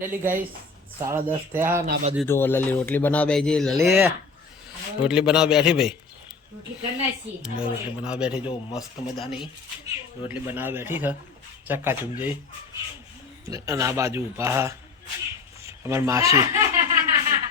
લલી guys 10:30 થયા ને આ બાજુ તો લલી રોટલી બનાવવા બેઠી લલી રોટલી બનાવવા બેઠી ભાઈ રોટલી બનાવવા બેઠી જો મસ્ત મજાની રોટલી બનાવવા બેઠી છે ચક્કા ચૂમજઈ અને આ બાજુ ઉભા અમાર માસી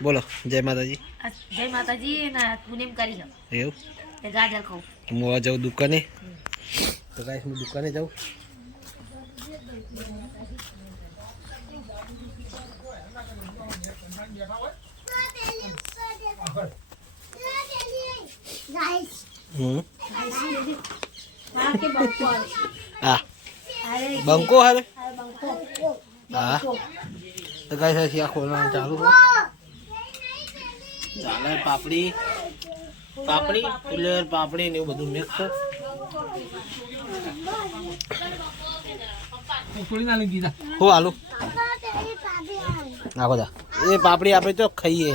બોલો જય માતાજી ના પૂનમ કરી એવું તે ગાજર ખાઉં હું જાઉં દુકાને તો ગાઈસ હું દુકાને જાઉં બંકો હારે હા તો ગાઈસ આ શિયા ખોલવાનું ચાલુ છે ચાલે પાપડી ફુલેર પાપડી ને એવું બધું મિક્સ હું આલુ નાખો જા એ પાપડી આપણે તો ખાઈએ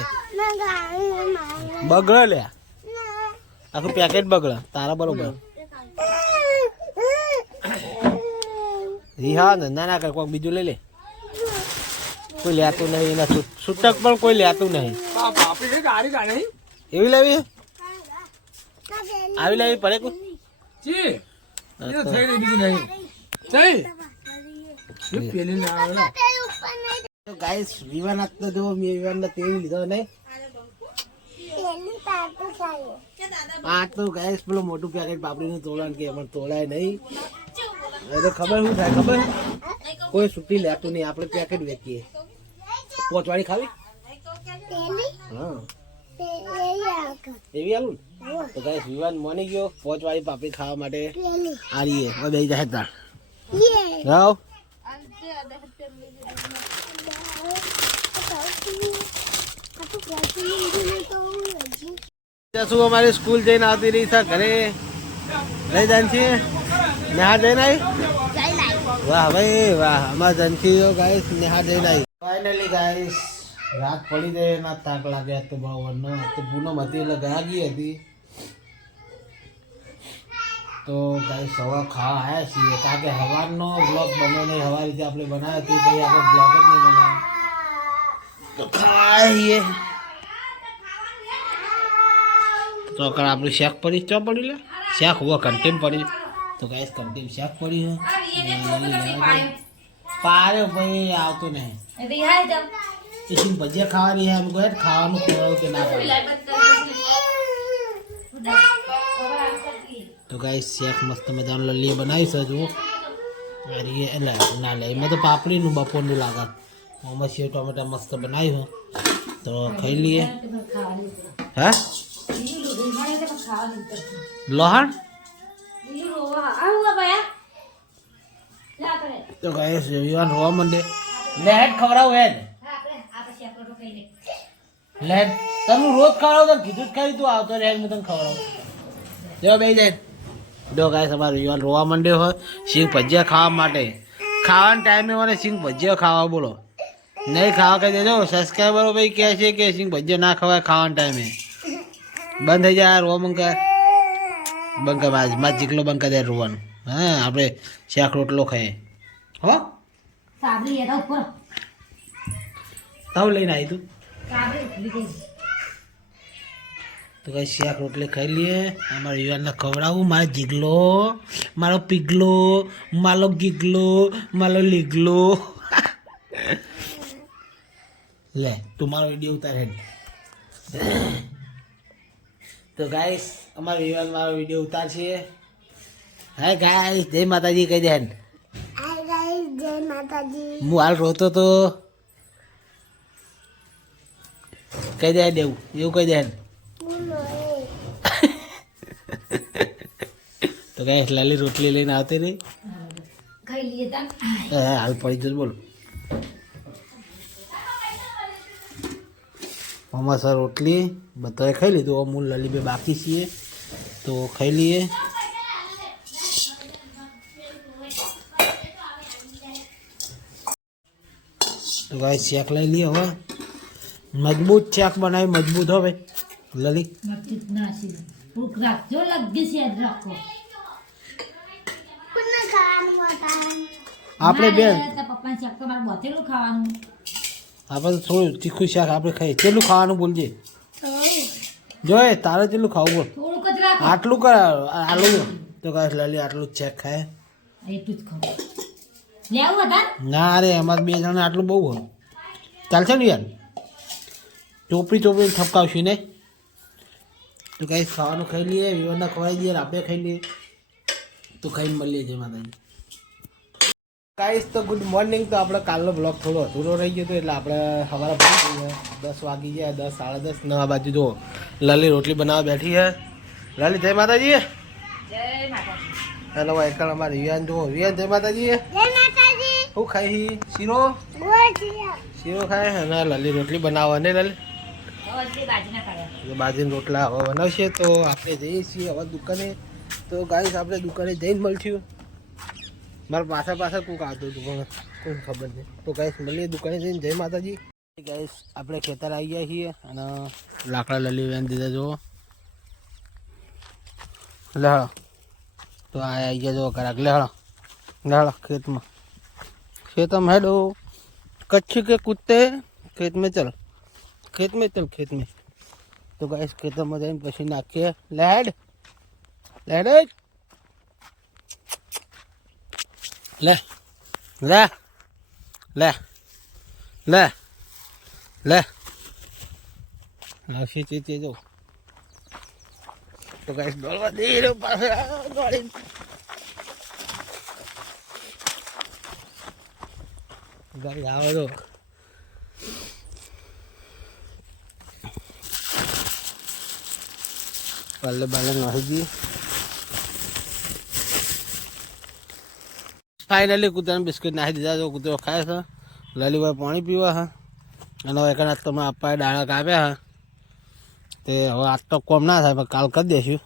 બગડે લે આખું પેકેટ બગડે તારા બરોબર હા ધંધા ના કર કોઈક બીજું લઈ લે કોઈ લેતું નહીં એના છૂટક પણ કોઈ લેતું નહીં એવી લેવી આવી લેવી પડે ગાઈસ વિવાન આપતો જો મેં વિવાન તેવી લીધો નહીં આ તો ગાઈસ પેલો મોટું પેકેટ પાપડીનું તોડાણ કે અમારે તોડાય નહીં એટલે ખબર શું થાય ખબર કોઈ છૂટી લેતું નહીં આપણે પેકેટ વેચીએ પોચવાળી ખાવી હા એવી આલું તો ગાઈસ વિવાન માની ગયો પોચવાળી પાપડી ખાવા માટે આરીએ બે જાય તાર રાવ શું અમારી સ્કૂલ જઈને આવતી રહી છે ઘરે લઈ જાય છે નેહાર જઈને આવી વાહ ભાઈ વાહ અમારા જનથી ગાઈસ નેહાર જઈને આવી ફાઇનલી ગાઈસ રાત પડી જાય એના તાક લાગ્યા તો બરાબર ન તો પૂનમ હતી એટલે ગયા ગઈ હતી તો ગાઈસ સવાર ખાવા આવ્યા છીએ કારણ કે સવારનો બ્લોગ બન્યો નહીં સવાર રીતે આપણે બનાવ્યો હતી પછી આપણે બ્લોગ જ નહીં બનાવ્યો તો ખાઈએ તો કર આપણું શાક પડી ચો પડ્યું લે શાક હોવા કન્ટેમ પડી તો ગાઈસ કન્ટેમ શાક પડી પારે ભાઈ આવતો નહીં એસી ભજીયા ખાવાની હે એમ કહે ખાવાનું ખવડાવું કે ના પડે તો ગાઈસ શાક મસ્ત મજાનું લલ્લી બનાવી છે જો અરે એટલે ના લે એમાં તો પાપડીનું બપોરનું લાગે આમાં સેવ ટમેટા મસ્ત બનાવ્યું તો ખાઈ લઈએ હા લોહાણ તો ગાઈસ વિવાન રોવા મંડે લેટ ખવડાવ હેડ લેટ તને રોજ ખવડાવ તો કીધું જ ખાઈ તું આવતો રે હું તને ખવડાવ જો બે જાય જો ગાઈસ અમારો વિવાન રોવા મંડ્યો હોય સિંગ ભજીયા ખાવા માટે ખાવાના ટાઈમે મને સિંગ ભજીયા ખાવા બોલો નહીં ખાવા કહી દેજો સબસ્ક્રાઈબરો ભાઈ કહે છે કે સિંગ ભજીયા ના ખવાય ખાવાના ટાઈમે બંધ થઈ જાય રોવા મંકા બંકા માં ચીકલો બંકા દે રોવાનું હા આપણે શાક રોટલો ખાઈએ હો તાવ લઈને આવી તું તો કઈ શાક રોટલી ખાઈ લઈએ અમારા યુવાનને ખવડાવું મારો જીગલો મારો પીગલો મારો ગીગલો મારો લીગલો લે તું મારો વિડીયો ઉતારે તો ગાઈસ અમારા વિવાન મારો વિડીયો ઉતારશે હાય ગાઈસ જય માતાજી કહી દે જય માતાજી હું હાલ રોતો તો કહી દે દેવું એવું કહી દે તો ગાઈસ લાલી રોટલી લઈને આવતી રહી હાલ પડી જશે બોલો મામા સર રોટલી બધાએ ખાઈ લીધું અમૂલ લલી બે બાકી છીએ તો ખાઈ લઈએ તો ગાઈસ શાક લઈ લઈએ હવે મજબૂત શાક બનાવી મજબૂત હવે લલી આપણે બે પપ્પા શાક તો મારે બથેલું ખાવાનું આપણે તો થોડું તીખું શાક આપણે ખાઈએ કેટલું ખાવાનું બોલજે જોય તારે કેટલું ખાવું બોલ થોડુંક જ રાખો આટલું કર આલુ તો કાંઈ લાલી આટલું જ ચેક ખાય એટલું જ ખાવ લેવું વધારે ના અરે અમારે બે જણા આટલું બહુ હોય ચાલશે ને યાર ચોપડી ઠપકાવશું ને તો કાંઈ ખાવાનું ખાઈ લઈએ વિવાદના ખવાઈ દઈએ આપણે ખાઈ લઈએ તો ખાઈને મળીએ છીએ માતાજી ગાઈસ તો ગુડ મોર્નિંગ તો આપણે કાલનો બ્લોગ થોડો અધૂરો રહી ગયો હતો એટલે આપણે સવારે 10 વાગી ગયા 10 સાડા 10 નવા બાજુ જો લાલી રોટલી બનાવવા બેઠી છે લાલી જય માતાજી જય માતાજી હેલો એકલ અમારે વિયાન જુઓ વિયાન જય માતાજી જય માતાજી શું ખાઈ શીરો બોલ શીરો ખાય અને લાલી રોટલી બનાવવા ને લાલી હવે બાજી ના કરે બાજરીના રોટલા હવે બનાવશે તો આપણે જઈએ છીએ હવે દુકાને તો ગાઈસ આપણે દુકાને જઈને મળશું મારા પાછળ કોઈક આવતું હતું પણ કોઈ ખબર નહીં તો ગાઈસ મળીએ દુકાને જઈને જય માતાજી ગાઈસ આપણે ખેતર આવી ગયા છીએ અને લાકડા લલી વેન દીધા જુઓ લે હળો તો આ આવી ગયા જુઓ કરાક લે હળો ખેતમાં હેડો કચ્છ કે કૂદતે ખેત में चल તો ગાઈસ ખેતરમાં જઈને પછી નાખીએ લેડ લે લે લે લે લે નાખી ચીચી જો તો ગાઈસ દોડવા દે રે પાસે દોડી ગાઈસ આવે તો પાલે બાલે નાખી દી ફાઇનલી કૂતરાને બિસ્કિટ નાખી દીધા જો કૂતરો ખાય છે લાલીભાઈ પાણી પીવા હા અને હવે એકાદ તમે અપ્પાએ દાણા કાપ્યા હા તે હવે આજ તો કોમ ના થાય પણ કાલ કરી દઈશું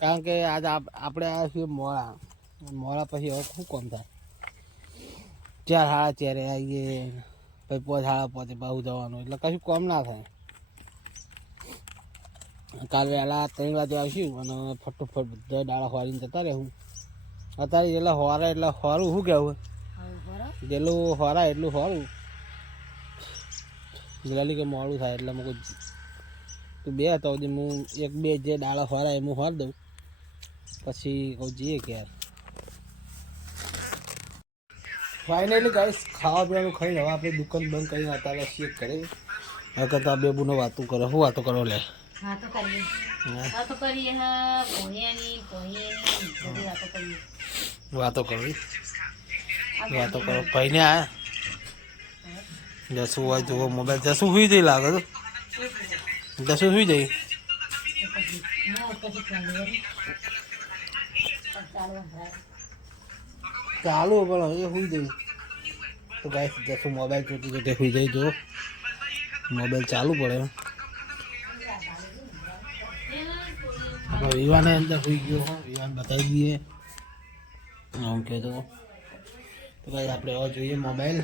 કારણ કે આજ આપણે આવ્યા છીએ મોડા પછી હવે શું કોમ થાય 4 સાડા 4 આવીએ પછી 5 સાડા 5 બહુ જવાનું એટલે કશું કોમ ના થાય કાલ વહેલા 3 વાગે આવશું અને ફટોફટ બધા દાડા હોરીને જતા રહેવું અત્યારે એટલે હોરા એટલે હોરું શું કહેવું જેટલું હોરા એટલું હોરું લાલી કે મોડું થાય એટલે મૂકું તું બે હતો હું 1-2 જે દાડા હોરા એ હું હોર દઉં પછી કહું જઈએ કે યાર ફાઇનલી ગાઈસ ખાવા પીવાનું ખાઈને હવે આપણે દુકાન બંધ કરીને અત્યારે શેક કરીએ હવે કરતા બે બુનો વાતો કરો શું વાતો કરો લે વાતો કરીએ બધી વાતો કરવી વાતો કરો ભાઈને આ જસું હોય તો મોબાઈલ જસું સુઈ જઈ લાગે તો જસું સુઈ જઈ ચાલુ પણ એ સુઈ જઈ તો ગાઈસ જસું મોબાઈલ જોતી સુઈ જઈ જો મોબાઈલ ચાલુ પડે વિવાને અંદર સુઈ ગયો વિવાન બતાવી દઈએ આમ કે તો ભાઈ આપણે હવે જોઈએ મોબાઈલ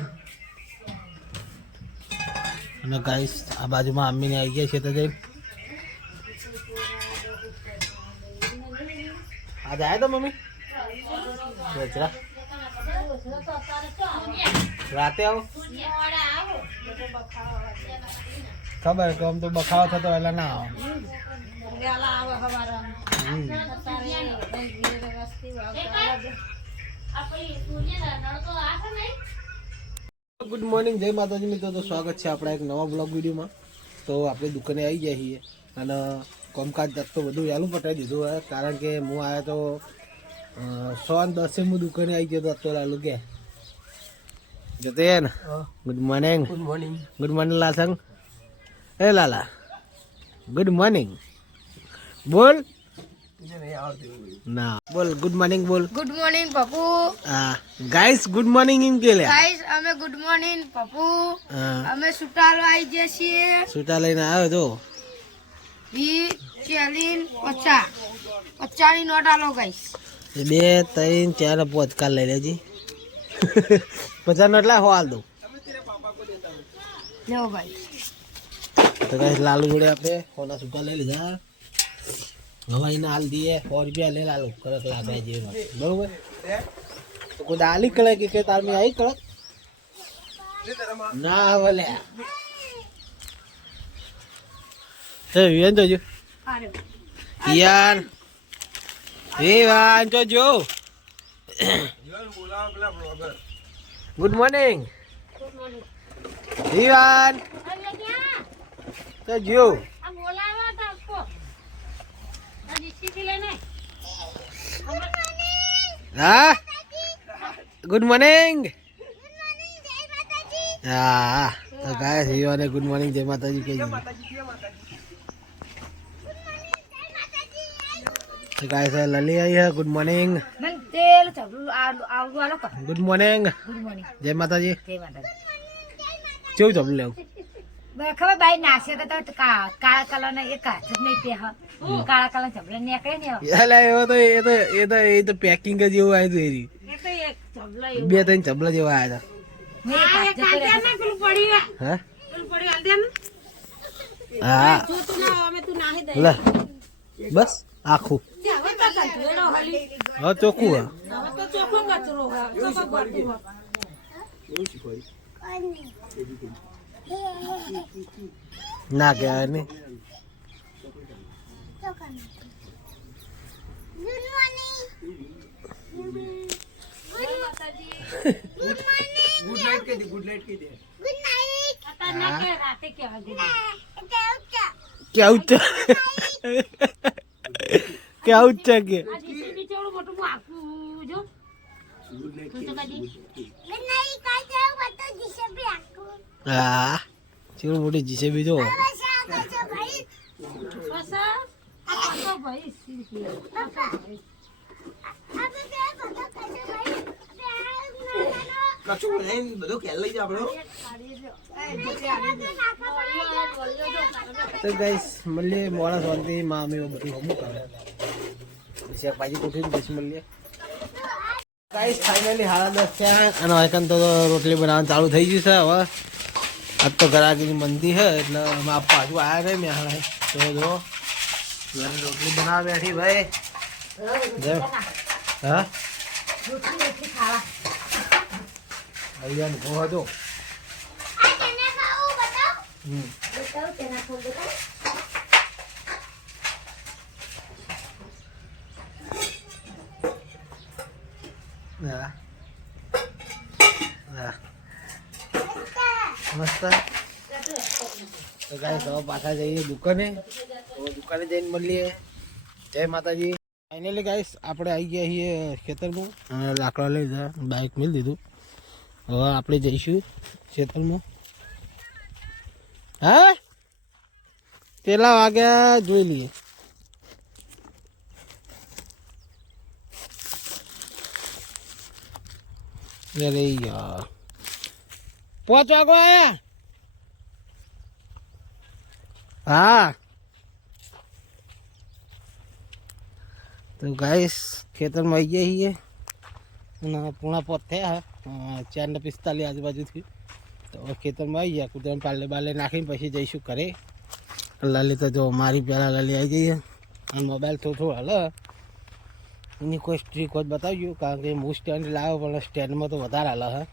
અને ગાઈસ આ બાજુમાં અમ્મીને આવી ગયા છે તો જઈ आज आया था मम्मी गजरा राते आओ खबर को हम तो बखाव था तो वाला ना आओ गुड मॉर्निंग जय माताजी मित्रों तो स्वागत है अपना एक नवा ब्लॉग वीडियो में तो આપણે દુકાને આવી ગયા છીએ અને કામકાજ તક તો બધું વહેલું પટાવી દીધું હોય કારણ કે હું આવ્યો તો 9:10 હું દુકાને આવી ગયો તો લાલુ કે જતે ને ગુડ મોર્નિંગ લાસંગ એ લાલા ગુડ મોર્નિંગ બોલ ના બોલ ગુડ મોર્નિંગ બોલ ગુડ મોર્નિંગ પપ્પુ હા ગાઈસ ગુડ મોર્નિંગ ઇન કે લે ગાઈસ અમે ગુડ મોર્નિંગ પપ્પુ અમે સુટાલો આવી ગયા છીએ સુટા લઈને આવ્યો તો વી ચેલિન 50 ની નોટ આલો ગાઈસ 2 3 4 5 કાલ લઈ લેજી 50 નોટ લા હાલ દો લો ભાઈ તો ગાઈસ લાલુ જોડે આપણે હોના સુટા લઈ લીધા હવે એને હાલ દઈએ 100 રૂપિયા લે લાલુ કડક લાગે જેવો બરોબર તો કોઈ દાલી કળે કે તાર મે આવી કળક ના બોલે એ વિવાન તો જો અરે યાર વિવાન તો જો ગુડ મોર્નિંગ વિવાન તો જો આ બોલાવો તો આપકો આ જીસીથી લઈને હા ગુડ મોર્નિંગ હા તો ગાય વિવાને ગુડ મોર્નિંગ જય માતાજી કહી તો ગાય છે લલી આવી હે ગુડ મોર્નિંગ મને તેલ ચબલું આવડું આલો કર ગુડ મોર્નિંગ ગુડ મોર્નિંગ જય માતાજી જય માતાજી કેવું જમલું લેવું ખબર બાઈ નાસે તો કાળા કલર ના એક હાથ જ નહીં પે કાળા કલર ચબલા નીકળે ને એટલે એ તો પેકિંગ જ એવું આવ્યું હતું એરી એ તો એક ચબલા બે ત્રણ ચબલા જેવા આવ્યા હતા હા લે બસ આખું હા ચોખ્ખું ના કહેવાય નહીં કેવું છે કેવું છે કે હા ચેવું મોટી જીસીબી જો તો ગાઈસ મળીએ મોડા શાંતિ મામી બધું હમું કરે પછી પાછી કોઠીને પછી મળીએ ગાઈસ ફાઇનલી 10:30 થયા અને વાયકન તો રોટલી બનાવવાનું ચાલુ થઈ ગયું છે હવે આજ તો ગરાગીની મંદી છે એટલે અમે પાછું આવ્યા નહીં મેં હાલ તો જો રોટલી બનાવવા બેઠી ભાઈ હા અહીંયા ભો હતો હા હા મસ્ત તો ગાઈસ હવે પાછા જઈએ દુકાને જઈને મળીએ જય માતાજી ફાઇનલી ગાઈસ આપણે આવી ગયા છીએ ખેતરમાં અને લાકડા લઈ જાય બાઇક મેળ દીધું હવે આપણે જઈશું ખેતરમાં હા પેલા વાગ્યા જોઈ લઈએ અરે યાર 5 વાગો આયા હા તો ગાઈસ ખેતરમાં આવી ગયા છીએ અને 4:45 થયા 4:45 આજુબાજુથી તો ખેતરમાં આવી ગયા કુતરાને પાલે બાલે નાખીને પછી જઈશું ઘરે લલી તો જો મારી પહેલાં લલી આવી ગઈ અને મોબાઈલ થોડો હલે એની કોઈ સ્ટ્રીક હોત બતાવજો કારણ કે હું સ્ટેન્ડ લાવ્યો પણ સ્ટેન્ડમાં તો વધારે હાલે હે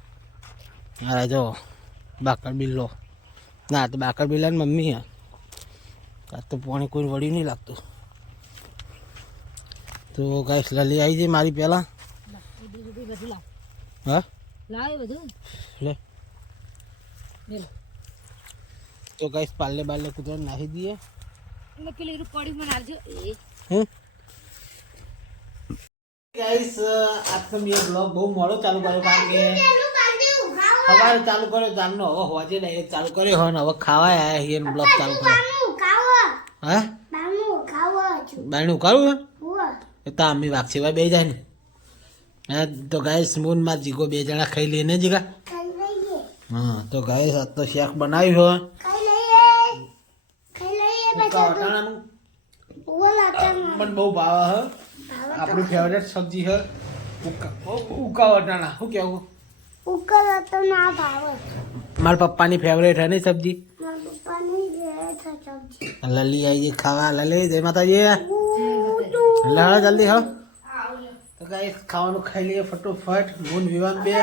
અરે જો બાકર બિલ્લો ના તો બાકર બિલ્લાની મમ્મી હે આ તો પાણી કોઈ વળ્યું નહીં લાગતું તો ગાઈસ લલી આવી જાય મારી પહેલાં હા લે તો ગાઈસ પાલે બાલે કુતરાને નાખી દઈએ ગાઈસ આજ તો મેં બ્લોગ બહુ મોડો ચાલુ કર્યો કારણ કે સવારે ચાલુ કર્યો જામનો હવે હોજે ડાયરેક્ટ ચાલુ કર્યો હોય ને હવે ખાવા આવ્યા છીએ બ્લોગ ચાલુ કર્યો હા બાયણું ખાવું એ તો અમે વાક્ષીભાઈ બે જાય ને હા તો ગાઈસ મૂન માં જીગો 2 જણા ખાઈ લઈએ ને જીગા હા તો ગાઈસ આજ તો શાક બનાવ્યું હોય પણ બહુ ભાવે હ આપણી ફેવરેટ સબ્જી છે ઉકા વટાણા શું કેવું મારા પપ્પાની ફેવરેટ હે ને સબ્જી લલી આવી ગઈ ખાવા લલી જય માતાજી લડા જલ્દી હો તો ગાઈસ ખાવાનું ખાઈ લઈએ ફટોફટ મૂન વિવાન બે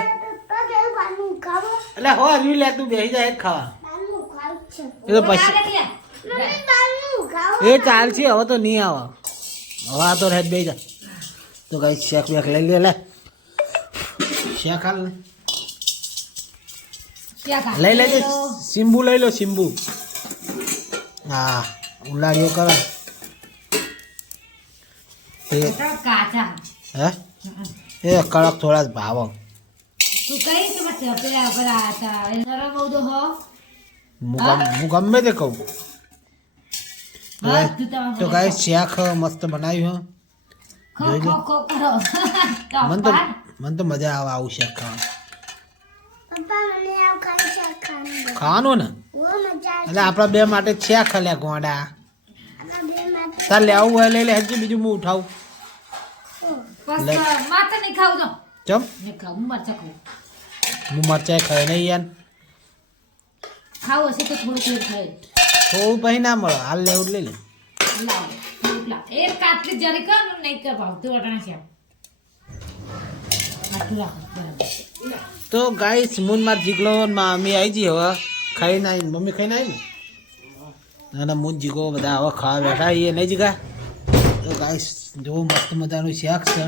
એટલે હો હરવી લે તું બેસી જાય જ ખાવા એ તો પછી એ ચાલશે હવે તો નહીં આવે હવે આ તો રહે બે જા તો કઈ શેક વેક લઈ લે શેક હાલ ને લઈ લેજે સિંબુ લઈ લો સિંબુ હા ઉલાડીઓ કરો કાચા હે એ કડક થોડા જ ભાવો તું કઈ તો પેલા પેલા નરમ બહુ તો હો હું ગમે તે કહું બસ તું તો કઈ શાક મસ્ત બનાવ્યું ખો જોઈ લો. ખો કરો મને તો મજા આવે આવું શાક ખાવાનું પપ્પા મને આવ ખાઈ શાક ખાવાનું ને ઓ મજા એટલે આપણા બે માટે શાક ખાલ્યા ગોંડા આપણા બે માટે તાર લેવું હોય લઈ લે હજી બીજું હું ઉઠાવું બસ માથે નહીં ખાવું તો ચમ નહીં ખાવું મરચા ખાવું હું મરચાઈ ખાય નહીં યાર ખાવું હશે તો થોડું તેલ ખાય થોડું પછી ના મળે હાલ લેવું જ લઈ લે લાવ થોડુંક લાવ એક કાટલી જરી કર નહીં કર ભાવતું વટાણા છે આટલું રાખો બરાબર તો ગાઈસ મુન માર જીગલો ને મામી આવી જઈ હવે ખાઈને આવી મમ્મી ખાઈને આવી ને અને મુન જીગો બધા હવે ખાવા બેઠા એ નહીં જીગા તો ગાઈસ જો મસ્ત મજાનું શાક છે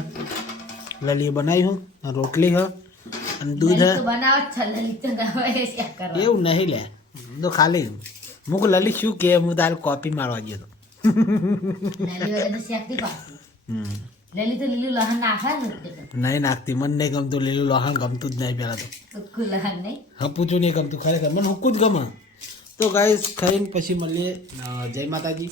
લલી બનાવ્યું અને રોટલી હ અને દૂધ લલિત બનાવ જ છે લલિત ના હોય શેક કરવા એવું નહીં લે તો ખાલી મુક લલી શું કે હું તારે કોપી મારવા ગયો તો લલી વગર તો શેક નહીં પાડતી હમ લલી તો લીલું લહણ નાખે ને નહીં નાખતી મને નહીં ગમતું લીલું લહાણ ગમતું જ નહીં પહેલાં તો સુક્કું લહણ નહીં હપુચું નહીં ગમતું ખરેખર મને હુક્કું જ ગમે તો ગાઈસ ખાઈને પછી મળીએ જય માતાજી